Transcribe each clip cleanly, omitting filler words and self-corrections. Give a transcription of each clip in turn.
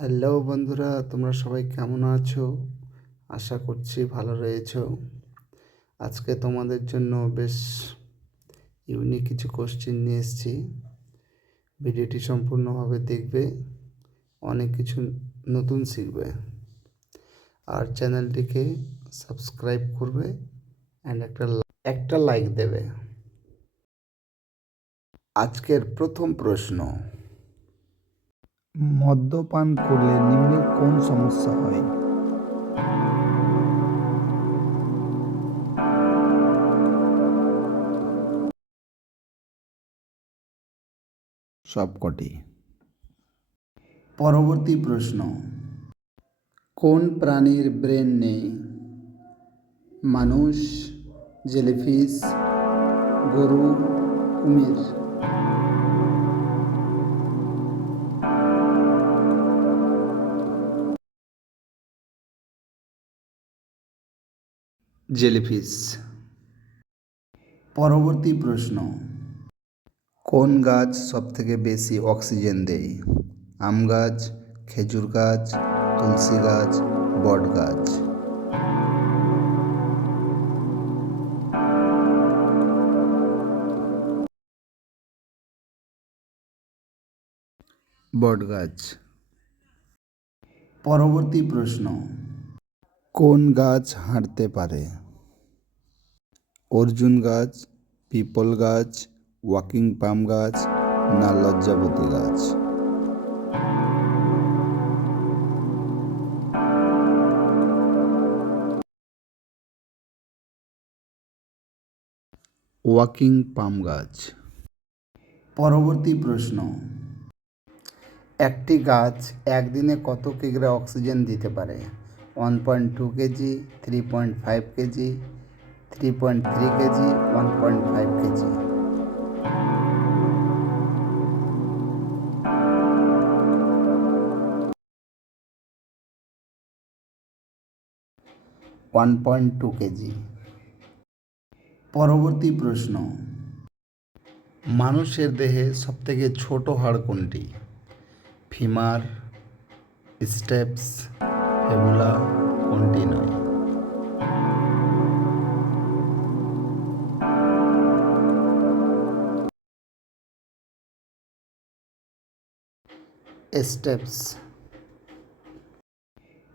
Hello বন্ধুরা, তোমরা সবাই কেমন আছো? আশা করছি ভালো রয়েছো। আজকে তোমাদের জন্য বেশ ইউনিক কিছু কোশ্চেন নিয়ে এসেছি। ভিডিওটি সম্পূর্ণভাবে দেখবে, অনেক কিছু নতুন শিখবে। আর চ্যানেলটিকে সাবস্ক্রাইব করবে অ্যান্ড একটা লাইক দেবে। আজকের প্রথম প্রশ্ন, মদ্যপান করলে নিম্নের কোন সমস্যা হয়? সবকটি। পরবর্তী প্রশ্ন, কোন প্রাণীর ব্রেন নেই? মানুষ, জেলিফিশ, গরু, কুমির। জেলিফিশ। পরবর্তী প্রশ্ন, কোন গাছ সবথেকে বেশি অক্সিজেন দেয়? আম গাছ, খেজুর গাছ, তুলসী গাছ, বট গাছ। বট গাছ। পরবর্তী প্রশ্ন, কোন গাছ হাঁটতে পারে? অর্জুন গাছ, পিপল গাছ, ওয়াকিং পাম গাছ না লজ্জাবতী গাছ? ওয়াকিং পাম গাছ। পরবর্তী প্রশ্ন, একটি গাছ একদিনে কত কিগ্রা অক্সিজেন দিতে পারে? 1.2 KG, 3.5 KG, 3.3 KG, 1.5 KG. 1.2 KG. পরবর্তী প্রশ্ন, মানুষের দেহে সবথেকে ছোট হাড় কোনটি? ফিমার, স্টেপস, ফেবুলা কোনটি নয়? স্টেপস।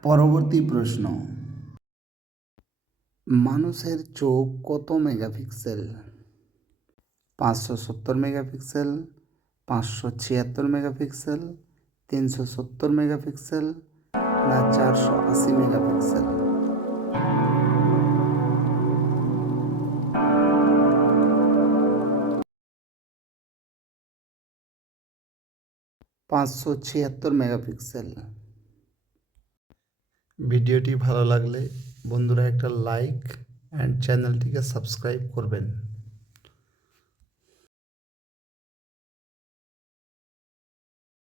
পরবর্তী প্রশ্ন, মানুষের চোখ কত মেগাপিক্সেল? 570 মেগাপিক্সেল, 576 মেগাপিক্সেল, 370 মেগাপিক্সেল না 480 মেগাপিক্সেল? 576 মেগাপিক্সেল। ভিডিওটি ভালো লাগলে বন্ধুরা একটা লাইক অ্যান্ড চ্যানেলটিকে সাবস্ক্রাইব করবেন।